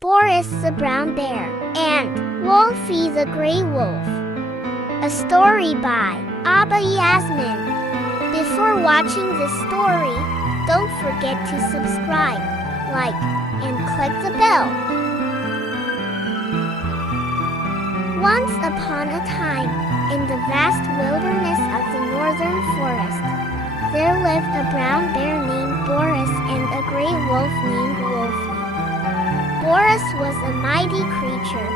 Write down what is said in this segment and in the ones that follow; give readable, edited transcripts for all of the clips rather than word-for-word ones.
Boris the brown bear, and Wolfie the gray wolf. A story by Abba Yasmin. Before watching this story, don't forget to subscribe, like, and click the bell. Once upon a time, in the vast wilderness of the northern forest, there lived a brown bear named Boris and a gray wolf named Wolfie. Boris was a mighty creature,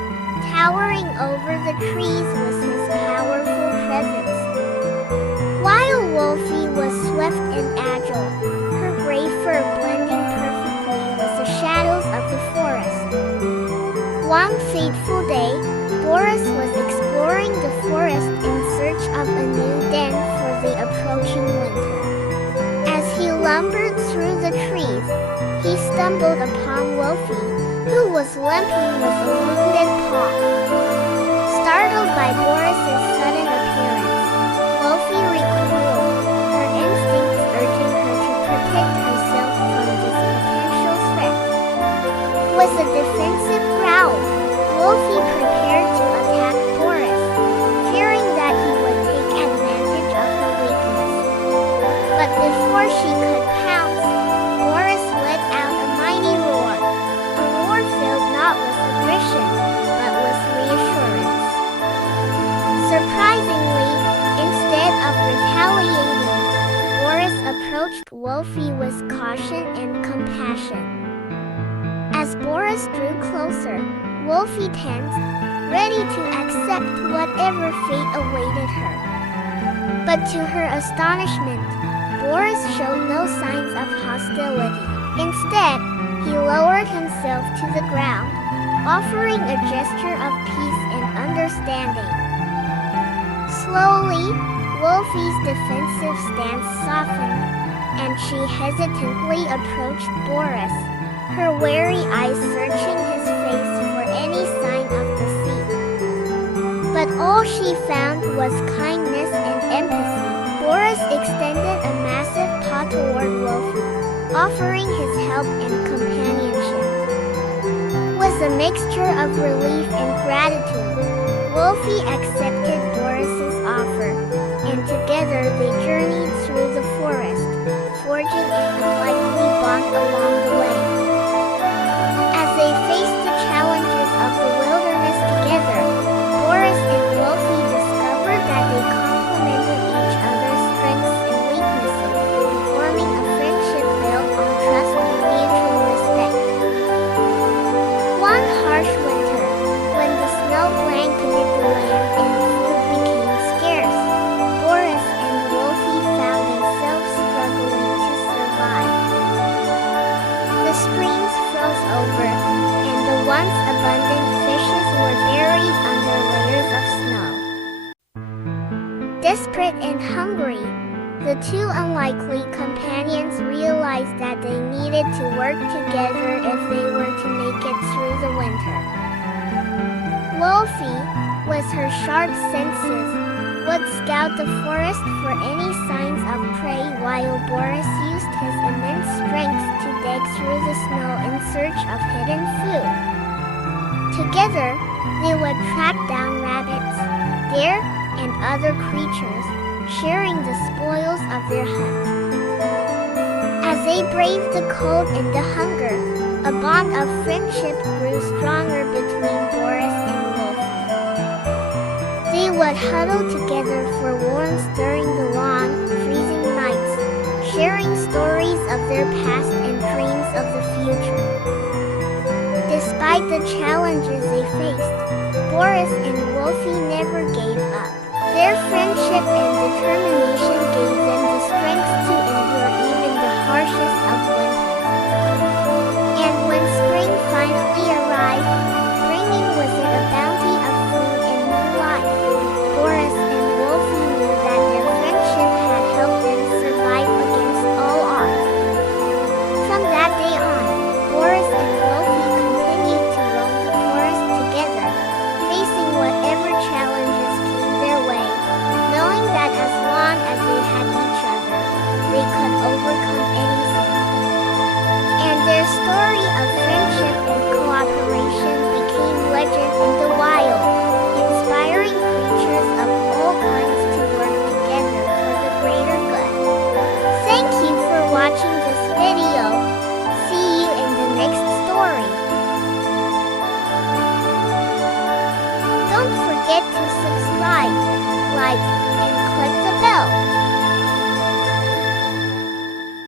towering over the trees with his powerful presence, while Wolfie was swift and agile, her gray fur blending perfectly with the shadows of the forest. One fateful day, Boris was exploring the forest in search of a new den for the approaching winter. As he lumbered through the trees, he stumbled upon Wolfie, who was limping with a wounded paw. Startled by Boris's sudden appearance, Wolfie recoiled, her instincts urging her to protect herself from this potential threat. With a defensive growl, Wolfie prepared to attack Boris, fearing that he would take advantage of her weakness. But before she could pounce, Boris let out a mighty roar, a roar filled not with aggression, but with reassurance. Surprisingly, instead of retaliating, Boris approached Wolfie with caution and compassion. As Boris drew closer, Wolfie tensed, ready to accept whatever fate awaited her. But to her astonishment, Boris showed no signs of hostility. Instead, he lowered himself to the ground, offering a gesture of peace and understanding. Slowly, Wolfie's defensive stance softened, and she hesitantly approached Boris, her wary eyes searching his face for any sign of deceit. But all she found was kindness and empathy. Boris extended a massive paw toward Wolfie, offering his help and companionship. With a mixture of relief and gratitude, Wolfie accepted Boris's offer, and together they journeyed through the forest, forging an unlikely bond along the way. As they faced the challenges of the wilderness together, Boris and Wolfie discovered that they complemented each other's strengths and weaknesses, forming a friendship built on trust and mutual respect. One harsh winter, when the snow blanketed the land and food became scarce, Boris and Wolfie found themselves struggling to survive. The streams froze over, and the once abundant fishes were buried under layers of snow. Desperate and hungry, the two unlikely companions realized that they needed to work together if they were to make it through the winter. Wolfie, with her sharp senses, would scout the forest for any signs of prey, while Boris used his immense strength to dig through the snow in search of hidden food. Together, they would track down rabbits, deer, and other creatures, sharing the spoils of their hunt. As they braved the cold and the hunger, a bond of friendship grew stronger between Boris and Wolfie. They would huddle together for warmth during the long, freezing nights, sharing stories of their past and dreams of the future. Despite the challenges they faced, Boris and Wolfie never gave up. Their friendship and determination gave them the strength to endure even the harshest of winters. And when spring finally arrived, bringing with it a bounty of food and new life, Boris and Wolfie knew that their friendship had helped them survive against all odds. From that day on, Boris and Wolfie continued to roam the forest together, facing whatever challenges came their way, knowing that as long as they had each other, they could overcome anything. And their story of friendship and cooperation forget to subscribe, like, and click the bell.